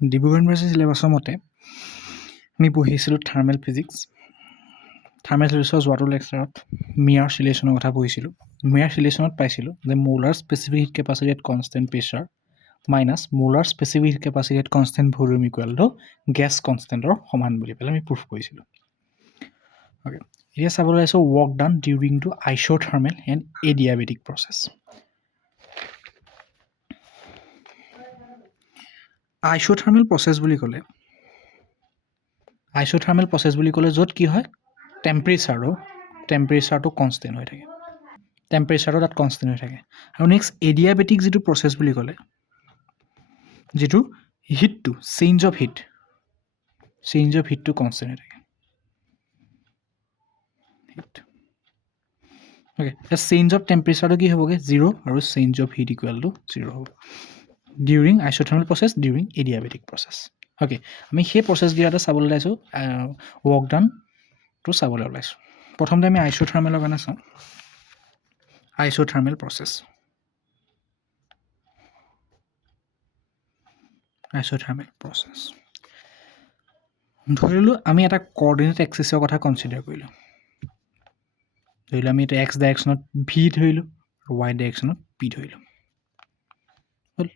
Dibrugarh university চিলেবাছৰ মতে আমি পঢ়িছিলোঁ থাৰ্মেল ফিজিক্স। থাৰ্মেল ফিজিক্সৰ যোৱাটো লেকচাৰত মিয়াৰ চিলেশ্যনৰ কথা পঢ়িছিলোঁ। মিয়াৰ চিলেশ্যনত পাইছিলোঁ যে molar specific heat capacity at constant pressure minus molar specific heat capacity at constant volume equal to gas কনষ্টেণ্টৰ সমান বুলি পেলাই আমি প্ৰুফ কৰিছিলোঁ। অ'কে, এতিয়া চাবলৈ আহিছোঁ work done during to isothermal and adiabatic process. Isothermal process বুলি ক'লে য'ত কি হয় টেম্পাৰেচাৰটো কনষ্টেণ্ট হৈ থাকে, তাত কনষ্টেণ্ট হৈ থাকে। আৰু নেক্সট এডিয়াবেটিক যিটো প্ৰচেছ বুলি ক'লে যিটো হিটটো চেঞ্জ অফ হিটটো কনষ্টেণ্ট হৈ থাকে। অ'কে, চেঞ্জ অফ টেম্পাৰেচাৰটো কি হ'বগৈ 0 আৰু change of heat equal to 0 হ'ব during isothermal process, during adiabatic process. Okay, আমি সেই প্ৰচেছকেইটাতে চাবলৈ ওলাইছোঁ, ৱৰ্ক ডানটো চাবলৈ ওলাইছোঁ। প্ৰথমতে আমি আইচ'থাৰ্মেলৰ কাৰণে চাওঁ। আইচ'থাৰ্মেল প্ৰচেছ, ধৰি ললোঁ আমি এটা কৰ্ডিনেট এক্সিছৰ কথা কনচিডাৰ কৰিলোঁ। ধৰি লওঁ আমি এতিয়া এক্স ডাইৰেকশ্যনত ভি ধৰিলোঁ আৰু ৱাই ডাইৰেকশ্যনত পি ধৰিলোঁ। হ'ল,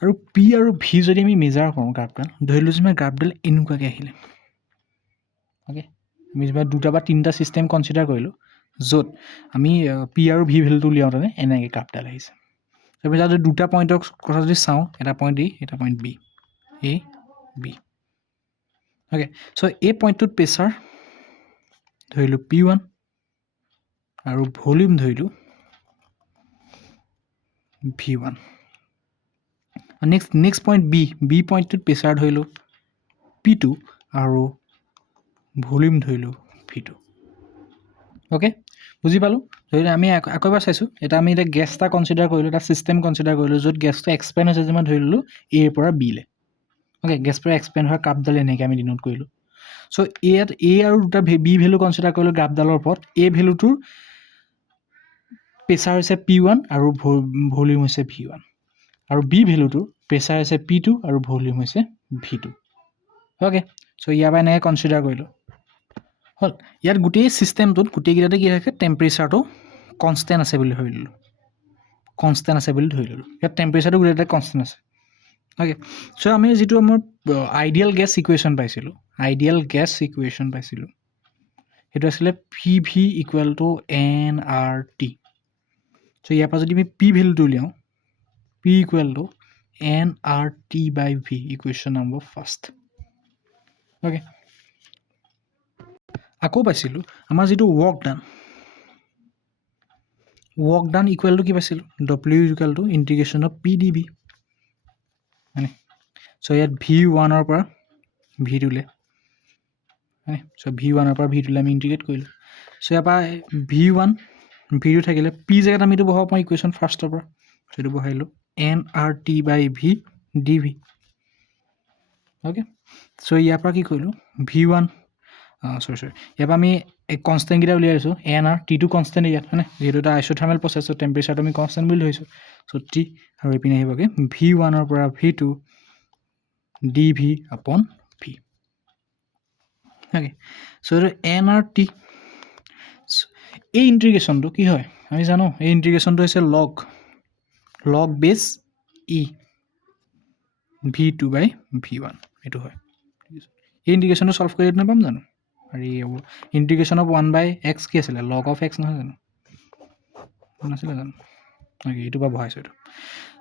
আৰু পি আৰু ভি যদি আমি মেজাৰ কৰোঁ গ্ৰাফডাল, ধৰিলোঁ যে গ্ৰাফডাল এনেকুৱাকৈ আহিলে। অ'কে, আমি যেনিবা 2 বা 3টা ছিষ্টেম কনচিডাৰ কৰিলোঁ য'ত আমি পি আৰু ভি ভেলুটো উলিয়াওঁতে এনেকৈ গ্ৰাফডাল আহিছে। তাৰপিছত যদি 2টা পইণ্টৰ কথা যদি চাওঁ, এটা পইণ্ট এ, এটা point B, A B. Okay, so' এই পইণ্টটোত প্ৰেছাৰ ধৰিলোঁ P1 আৰু ভলিউম ধৰিলোঁ V1। নেক্সট পইণ্ট বি পইণ্টটোত প্ৰেছাৰ ধৰিলোঁ P2 আৰু ভলিউম ধৰিলোঁ V2। অ'কে, বুজি পালোঁ। ধৰিলে আমি আকৌ এবাৰ চাইছোঁ, আমি এতিয়া গেছ এটা কনচিডাৰ কৰিলোঁ, এটা ছিষ্টেম কনচিডাৰ কৰিলোঁ য'ত গেছটো এক্সপেণ্ড হৈছে, যেনে ধৰি ললোঁ এৰ পৰা বিলে। অ'কে, গেছ পৰা এক্সপেণ্ড হোৱা গ্ৰাফডাল এনেকৈ আমি ডিনোট কৰিলোঁ। চ' ইয়াত এ আৰু দুটা বি ভেলু কনচিডাৰ কৰিলোঁ গ্ৰাফডালৰ ওপৰত। এ ভেলুটোৰ প্ৰেছাৰ হৈছে P1 আৰু ভলিউম হৈছে V1, আৰু বি ভেলুটোৰ প্ৰেছাৰ হৈছে P2 আৰু ভলিউম হৈছে V2। অ'কে, চ' ইয়াৰ পৰা এনেকৈ কনচিডাৰ কৰিলোঁ। হ'ল, ইয়াত গোটেই ছিষ্টেমটোত গোটেইকেইটাতে কি থাকে, টেম্পাৰেচাৰটো কনষ্টেণ্ট আছে বুলি ধৰি ললোঁ। ইয়াত টেম্পাৰেচাৰটো গোটেইকেইটা কনষ্টেণ্ট আছে। অ'কে, চ' আমি যিটো আমাৰ আইডিয়েল গেছ ইকুৱেশ্যন পাইছিলোঁ, সেইটো আছিলে PV ইকুৱেল টু nRT। চ' ইয়াৰ পৰা যদি আমি পি ভেলুটো উলিয়াওঁ, P equal to nRT/V, equation number first. Okay, আকৌ পাইছিলোঁ আমাৰ যিটো ৱৰ্ক ডান ইকুৱেল টু কি পাইছিলোঁ, W equal to integration of PdV। হয়নে? চ' ইয়াত V1 পৰা V2 লে, হয়নে? চ' V1 পৰা V2 লে আমি ইণ্টিগ্ৰেট কৰিলোঁ। চ' ইয়াৰ পৰা V2 থাকিলে P জেগাত আমি এইটো বহাব পাৰোঁ ইকুৱেশ্যন ফাৰ্ষ্টৰ পৰা। চ' এইটো বহাইলোঁ nRT/V dV। অ'কে, চ' ইয়াৰ পৰা কি কৰিলোঁ V1, ইয়াৰ পৰা আমি কনষ্টেণ্টকেইটা উলিয়াই দিছোঁ। nR, T2 কনষ্টেণ্ট ইয়াত, হয়নে? যিহেতু এটা আইচ'থাৰ্মেল প্ৰচেছ, টেম্পাৰেচাৰটো আমি কনষ্টেণ্ট বুলি ধৰিছোঁ। চ' T আৰু এইপিনে আহিবগৈ V1 পৰা V2 dV upon V। Okay, so' এইটো nRT। এই ইণ্টিগ্ৰেশ্যনটো কি হয় আমি জানো, এই ইণ্টিগ্ৰেশ্যনটো হৈছে লগ বেছ E V2/V1 এইটো হয়। এই ইণ্টিগ্ৰেশ্যনটো ছল্ভ কৰি এইটো নাপাম জানো? আৰু ইণ্টিগ্ৰেশ্যন অফ 1/x কি আছিলে, লগ অফ x নহয় জানো? নাছিলে জানো? অ'কে, এইটো পৰা বহাইছোঁ এইটো।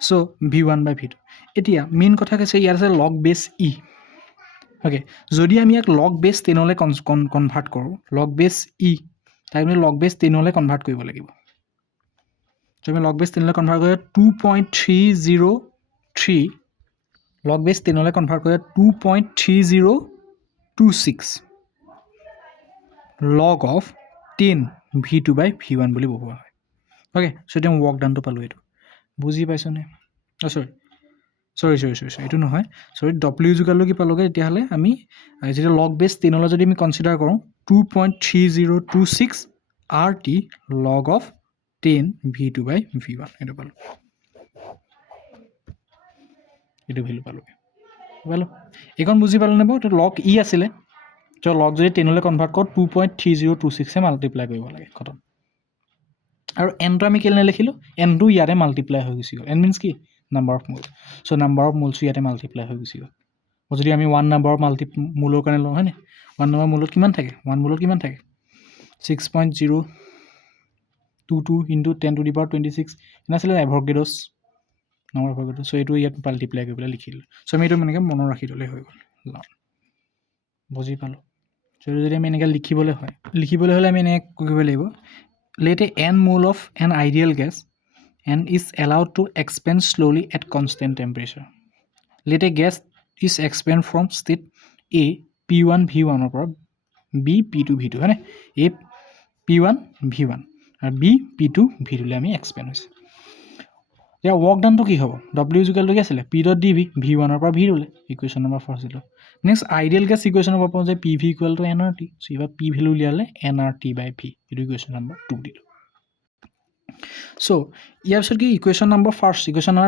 চ' V1/V2। এতিয়া মেইন কথা কৈছে ইয়াত আছে লগ বেছ E। অ'কে, যদি আমি ইয়াক লগ বেছ 10লৈ কনভাৰ্ট কৰোঁ, লগ বেছ E তাক আমি লগ বেছ 10লৈ কনভাৰ্ট কৰিব লাগিব। চ' আমি লগ বেছ 10লৈ কনভাৰ্ট কৰিলে 2.303, লগ বেছ 10লৈ কনভাৰ্ট কৰিলে 2.3026 লগ অফ 10 V2/V1 বুলি বহোৱা হয়। অ'কে, চ' এতিয়া মই ৱৰ্ক ডানটো পালোঁ। এইটো বুজি পাইছনে? চৰি এইটো নহয়, W ইকুৱেল টু কি পালোঁগৈ তেতিয়াহ'লে আমি যেতিয়া লগ বেছ 10লৈ যদি আমি কনচিডাৰ কৰোঁ 2.3026 RT লগ অফ 10 V2/V1 এইটো পালোঁ, এইটো ভেলু পালোঁগৈ। পালোঁ এইখন বুজি পালোঁ নে বাৰু তো লগ ই আছিলে তো লগ যদি 10লৈ কনভাৰ্ট কৰোঁ 2.3026 মাল্টিপ্লাই কৰিব লাগে খতম আৰু এনটো আমি কেলৈ নেলিখিলোঁ এনটো ইয়াতে মাল্টিপ্লাই হৈ গুচি গ'ল এন মিনছ কি number of mole so' number of মোলছো ইয়াতে মাল্টিপ্লাই হৈ গুচি গ'ল যদি আমি 1 নাম্বাৰ অফ মোলৰ কাৰণে লওঁ হয়নে 1 নাম্বাৰ মোলত কিমান থাকে 1 মোলত কিমান থাকে 6.022 ইনটু 10 টু দি পাৱাৰ 26 এনে আছিলে এভৰগেডছ নাম্বাৰ এভৰগেডছ চ' এইটো ইয়াত মাল্টিপ্লাই কৰি পেলাই লিখিলোঁ চ' আমি এইটো এনেকৈ মনত ৰাখি থ'লেই হৈ গ'ল বুজি পালোঁ চ' যদি আমি এনেকৈ লিখিবলৈ হ'লে আমি এনেকৈ কৰিব লাগিব let a n mole of an ideal gas and is allowed to expand slowly at constant temperature. Let a gas is expand from state A P1 V1 or B P2 V2 है A P1 V1 और B P2 V2 ले हमें expand होइसे या work done तो की होगा W is equal to क्या चले P dot dV V1 और V2 ले equation number 4 चलो next ideal gas equation number पाँच है PV equal to nRT so ये P value लिया ले nRT by V ये equation number 2 दिलो so ইয়াৰ পিছত কি ইকুৱেশ্যন নম্বৰ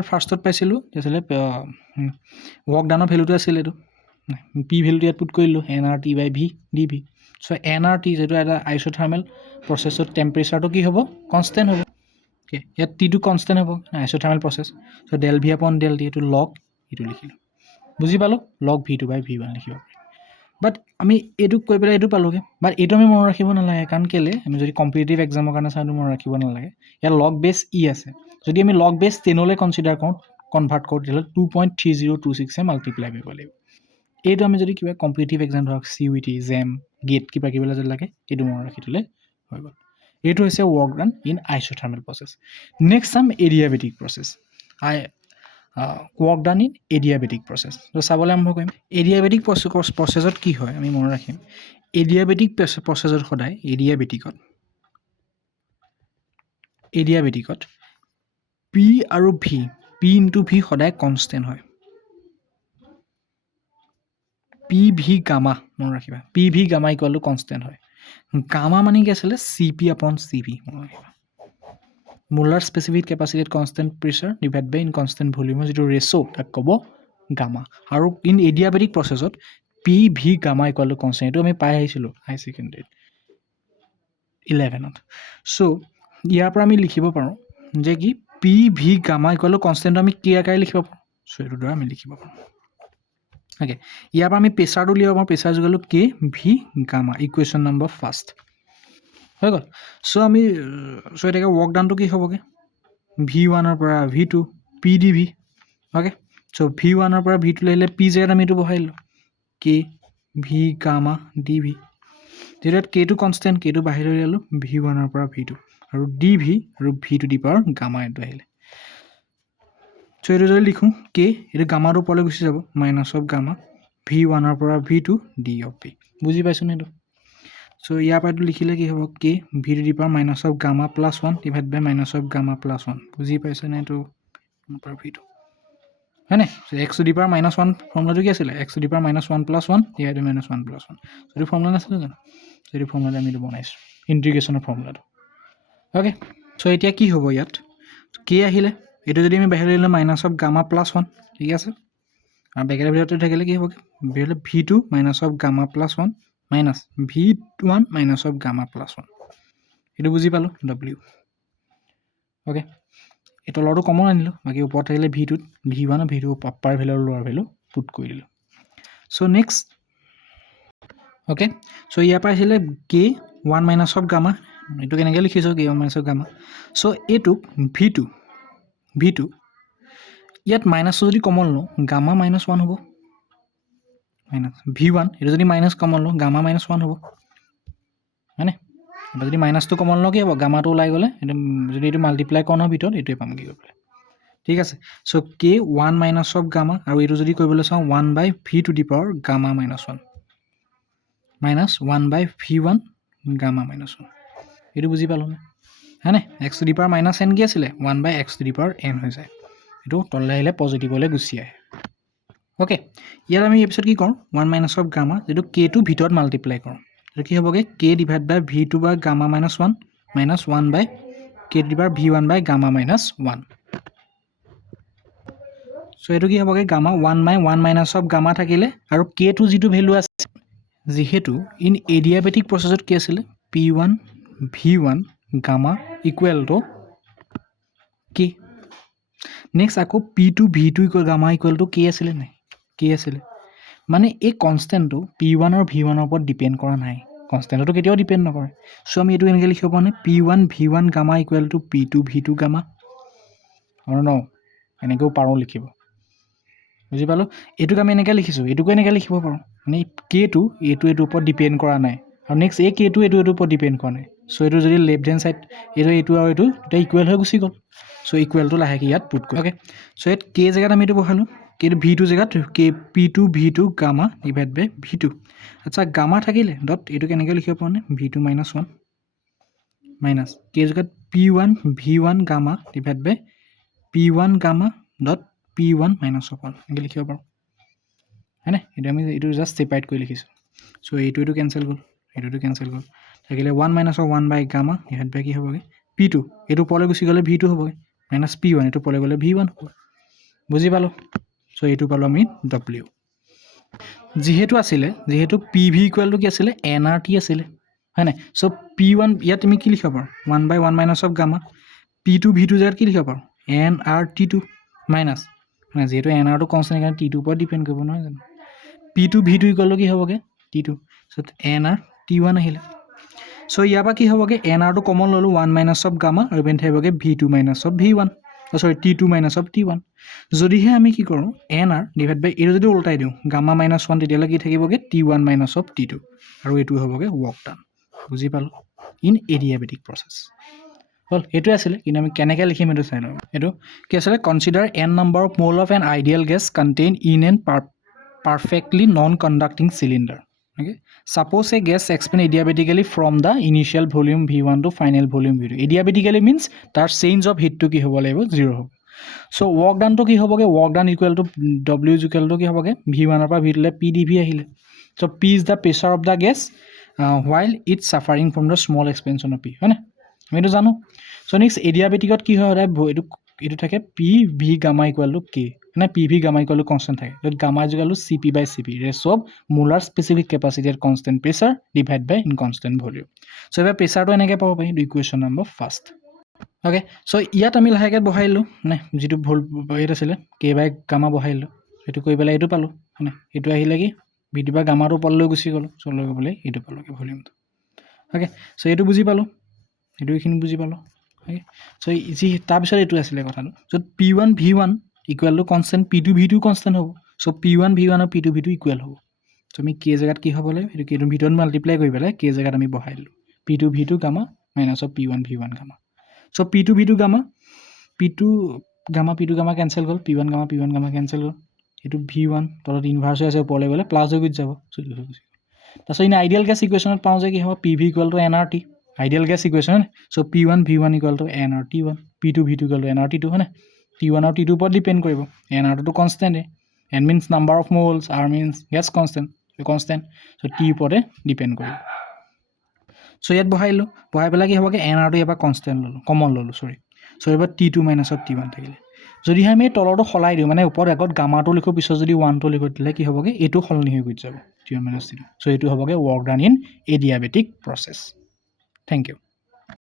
ফাৰ্ষ্টত পাইছিলোঁ আছিলে ৱৰ্ক ডানৰ ভেলুটো আছিলে এইটো পি ভেলুটো ইয়াত পুট কৰিলোঁ এন আৰ টি বাই ভি ডি ভি চ' এন আৰ টি যিটো এটা আইচ'থাৰ্মেল প্ৰচেছত টেম্পাৰেচাৰটো কি হ'ব কনষ্টেণ্ট হ'ব অ'কে ইয়াত টিটো কনষ্টেণ্ট হ'ব আইচ'থাৰ্মেল প্ৰচেছ চ' ডেল ভি আপন ডেল টি এইটো লগ এইটো লিখিলোঁ বুজি পালোঁ লগ ভি টু বাই ভি ওৱান লিখিব পাৰি বাট আমি এইটো কৈ পেলাই এইটো পালোঁগৈ বাট এইটো আমি মনত ৰাখিব নালাগে কাৰণ কেলৈ আমি যদি কম্পিটিটিভ এক্সামৰ কাৰণে চাওঁ মনত ৰাখিব নালাগে ইয়াত লগ বেছ ই আছে যদি আমি লগ বেছ 10লৈ কনচিডাৰ কৰোঁ কনভাৰ্ট কৰোঁ তেতিয়াহ'লে 2.3026 মাল্টিপ্লাই কৰিব লাগিব এইটো আমি যদি কিবা কম্পিটিটিভ এক্সাম ধৰক CUET জেম গেট কিবা কিবা যদি লাগে এইটো মনত ৰাখি থ'লে হৈ গ'ল এইটো হৈছে work done in isothermal process next চাম adiabatic process work done in adiabatic process তো চাবলৈ আৰম্ভ কৰিম এডিয়াবেটিক প্ৰচেছত কি হয় আমি মনত ৰাখিম এডিয়াবেটিক প্ৰচেছত সদায় এডিয়াবেটিকত পি আৰু ভি পি ইনটু ভি সদায় কনষ্টেণ্ট হয় পি ভি গামা মনত ৰাখিবা P V gamma equal to constant হয় গামা মানে কি আছিলে C P upon C V মনত ৰাখিবা মোলাৰ স্পেচিফিক কেপাচিটিত constant pressure divide by in constant ভলিউমৰ যিটো ৰেচো তাক ক'ব গামা আৰু ইন এডিয়াবেটিক প্ৰচেছত P V gamma equal to constant এইটো আমি পাই আহিছিলোঁ হাই ছেকেণ্ডেৰীত 11ত চ' ইয়াৰ পৰা আমি লিখিব পাৰোঁ যে কি P V gamma equal to কনষ্টেণ্টটো আমি কি আকাৰে লিখিব পাৰোঁ চ' এইটোৰ দ্বাৰা আমি লিখিব পাৰোঁ অ'কে ইয়াৰ পৰা আমি প্ৰেছাৰটো লিখিব পাৰোঁ প্ৰেছাৰ যোগালোঁ K V gamma equation number first হৈ গ'ল চ' আমি চ' এতিয়া ৱৰ্ক ডানটো কি হ'বগৈ V1 পৰা V2 P D V okay so' V1 পৰা V2 আহিলে পি জেগাত আমি এইটো বহাই দিলোঁ K V gamma D V যেতিয়া কেটো কনষ্টেণ্ট কেটো বাহিৰ লৈ ল'লোঁ V1 পৰা V2 আৰু ডি ভি আৰু V2 দি পাৱাৰ গামা এইটো আহিলে চ' এইটো যদি লিখোঁ কে এইটো গামাটো ওপৰলৈ গুচি যাব মাইনাছ অফ গামা V1 পৰা V2 ডি অফ ভি বুজি পাইছোঁ নে এইটো চ' ইয়াৰ পৰা এইটো লিখিলে কি হ'ব K V2 the power minus of gamma plus 1 divide by minus of gamma plus 1 বুজি পাইছেনে এইটো V2 হয়নে x to the power minus 1 ফৰ্মুলাটো কি আছিলে x to the power minus 1 plus 1 divide minus 1 plus 1 যদি ফৰ্মুলা নাছিলে জানো যদি ফৰ্মুলাটো আমি এইটো বনাইছোঁ ইণ্টিগ্ৰেশ্যনৰ ফৰ্মুলাটো অ'কে চ' এতিয়া কি হ'ব ইয়াত কে আহিলে এইটো যদি আমি বাহিৰলৈ ল'লে মাইনাছ অফ গামা প্লাছ 1 ঠিক আছে আৰু বেকেটৰ ভিতৰতে থাকিলে কি হ'বগৈ ভিতৰলৈ V2 minus of gamma plus 1 মাইনাছ V1 minus of gamma plus 1 এইটো বুজি পালোঁ W অ'কে এই তলৰটো কমন আনিলোঁ বাকী ওপৰত থাকিলে V2ত V1 আৰু V2 আপাৰ ভেলু আৰু লোৱাৰ ভেলু পুট কৰি দিলোঁ চ' নেক্সট অ'কে চ' ইয়াৰ পৰা আহিলে কে 1 মাইনাছ অফ গামা এইটো কেনেকৈ লিখিছোঁ কে 1 মাইনাছ অফ গামা চ' এইটোক V2 ইয়াত মাইনাছটো যদি কমন লওঁ গামা মাইনাছ 1 হ'ব মাইনাছ V1 এইটো যদি মাইনাছ কমন লওঁ গামা মাইনাছ 1 হ'ব হয়নে এবাৰ যদি মাইনাছটো কমন লওঁ কি হ'ব গামাটো ওলাই গ'লে এইটো যদি এইটো মাল্টিপ্লাই কৰা নহয় ভিতৰত এইটোৱে পাম কি কৰি পেলাই ঠিক আছে so' K 1 minus of gamma আৰু এইটো যদি কৰিবলৈ চাওঁ 1 by V2 the power gamma minus 1 minus 1 by V1 gamma minus 1 এইটো বুজি পালোঁনে হয়নে x to the power minus N কি আছিলে 1 by X to the power N হৈ যায় এইটো তললৈ আহিলে পজিটিভলৈ গুচি আহে অ'কে ইয়াত আমি এই পিছত কি কৰোঁ 1 মাইনাছ অফ গামা যিটো কেটো ভিতৰত মাল্টিপ্লাই কৰোঁ এইটো কি হ'বগৈ K divide by V2 by gamma minus 1 minus 1 by K to the power V1 by gamma minus 1 so এইটো কি হ'বগে গামা 1 মাইনাছ অফ গামা থাকিলে আৰু k2 যিটো ভ্যালু আছে যেহেতু ইন এডিয়াবেটিক প্ৰসেছত কি আছিল p1 v1 gamma equal to k next আকৌ p2 v2 gamma equal to k আছিল নাই k আছিল মানে এই কনষ্টেণ্টটো p1 আৰু v1 ৰ ওপৰত ডিপেন্ড কৰা নাই কনষ্টেণ্টটো কেতিয়াও ডিপেন্ড নকৰে সো আমি এটো এনেকৈ লিখিব পাৰো p1 v1 gamma equal to p2 v2 gamma or no এনেকেও পাৰো লিখিব বুজি পালো এটুক আমি এনেকৈ লিখিছো এটুকো এনেকৈ লিখিব পাৰো মানে k2 এটো ওপৰত ডিপেন্ড কৰা নাই আৰু নেক্সট এই k2 এটো ওপৰত ডিপেন্ড কৰা নাই সো এটো যদি লেফট হ্যান্ড সাইড এটো আৰু এটো এটা ইকুৱেল হৈ গুছি গল সো ইকুৱেল টু লাহেকে ইয়াত পুট কৰি ওকে সো এট k জায়গাত আমি এটো বহালো k v2 জায়গাত k p2 v2 gamma divide by v2 আচ্ছা গামা থাকিলে ডট এটো কেনেকৈ লিখিব পাৰো নে v2 - 1 মাইনাস k জায়গাত p1 v1 gamma divide by p1 gamma dot p1 minus of 1 এনেকৈ লিখিব পাৰো হয়নে এটা আমি এটো জাস্ট সেপাৰেট কৰি লিখিছো সো এটো ক্যান্সেল গল এটো ক্যান্সেল গল থাকিলে 1 minus of 1 by gamma divide বাই কি হ'বগে p2 এটো পলে গুছি গলে v2 হ'বগে minus p1 এটো পলে গলে v1 হ'ব বুজি পালো সো এটো পালো আমি w যেহেতু pv ইকুৱেল টু কি আছিল nrt আছিল হয়নে সো p1 ইয়াত তুমি কি লিখিব পাৰো 1 by 1 minus of gamma p2 v2 জায়গাত কি লিখিব পাৰো nrt2 minus মানে যেহেতু nr টো কনস্ট্যান্ট কাৰণে t2 ওপৰত ডিপেন্ড কৰিব নহয় জানো p2 v2 ইকুৱেল টু কি হ'বগে t2 সো nr t1 আহিলে সো ইয়াৰ পৰা কি হ'বগে nr টো কমন ললো 1 minus of gamma আৰু Ben থাকিবগে v2 minus of v1 সৰি t2 minus of t1 যদিহে আমি কি কৰো nr ডিভাইড বাই এটো যদি উল্টাই দিও gamma minus 1 তেতিয়ালে কি থাকিবগে t1 minus of t2 আৰু এটো হ'বগে work done বুজি পালো ইন এডিয়াবেটিক প্ৰসেস হল এটো আছিল কিন্তু আমি কেনেকৈ লিখিম এটো চাই লও এটো কি আছিল consider n number of mole of an ideal gas contained in an perfectly non-conducting cylinder okay suppose a gas expands adiabatically from the initial volume v1 to final volume v2 adiabatically means tar change of heat to ki hobo laibo 0 hobo so work done to ki hoboge work done equal to w is equal to ki hoboge v1 er pa v2 le pdv ahile so p is the pressure of the gas while it's suffering from the small expansion of p হয় না আমি তো জানো so next এডিয়াবেটিকত কি হয় এটো থাকে pv gamma equal to k মানে pv gamma equal to constant থাকে যত gamma is equal to cp by cp ratio of molar specific capacity at constant pressure divided by in constant volume so এবাৰ প্ৰেসাৰটো এনেকৈ পাব পাৰি equation number first okay so ইয়াত আমি লাহেকে বহাইলো মানে যেটো ভোল এটা আছিল k by gamma বহাইলো এটো কই পেলাই এটো পালো মানে এটো আহিলে কি v2 by gamma টো পললৈ গুছি গল সো লৈ গবলে এটো পালো কি ভলিউমটো ওকে সো এটো বুজি পালো এটো ইখিনি বুজি পালো ওকে সো ইজি তাৰ পিছত এটো আছিল কথাটো যত p1 v1 equal to constant p2 v2 constant হ'ব সো p1 v1 আৰু p2 v2 ইকুৱেল হ'ব সো আমি k জায়গাত কি হ'বলে এটো k v2 মাল্টিপ্লাই কৰি পেলাই k জায়গাত আমি বহাইলো p2 v2 gamma minus of p1 v1 gamma so p2 v2 gamma p2 gamma cancel গল p1 গামা ক্যান্সেল গল এটো v1 তলত ইনভার্স হৈ আছে ওপৰলে গলে প্লাস হৈ যাব সো হৈ গৈছে তাছত ইন আইডিয়াল গ্যাস ইকুৱেশ্যনত পাও যে কি হ'ব pv equal to nrt ideal gas equation so p1 v1 equal to nrt1 p2 v2 equal to nrt2 है ना t1 और t2 पर डिपेंड करिवो nr2 तो कांस्टेंट है n means number of moles r means gas constant so t per depend करिवो so ইয়াত বহাইলো বহাই পেলা কি হবগে nr2 এবা कांस्टेंट ললো কমন ললো সৰি so এবা t2 minus of t1 থাকিলে যদি আমি তলৰটো খলাই দিও মানে ওপৰ আগত গামাটো লিখো পিছত যদি 1 টো লিখো দিলে কি হবগে এটো খলনি হৈ গৈ যাব t1 minus t2 so এটো হবগে work done in adiabatic process Thank you.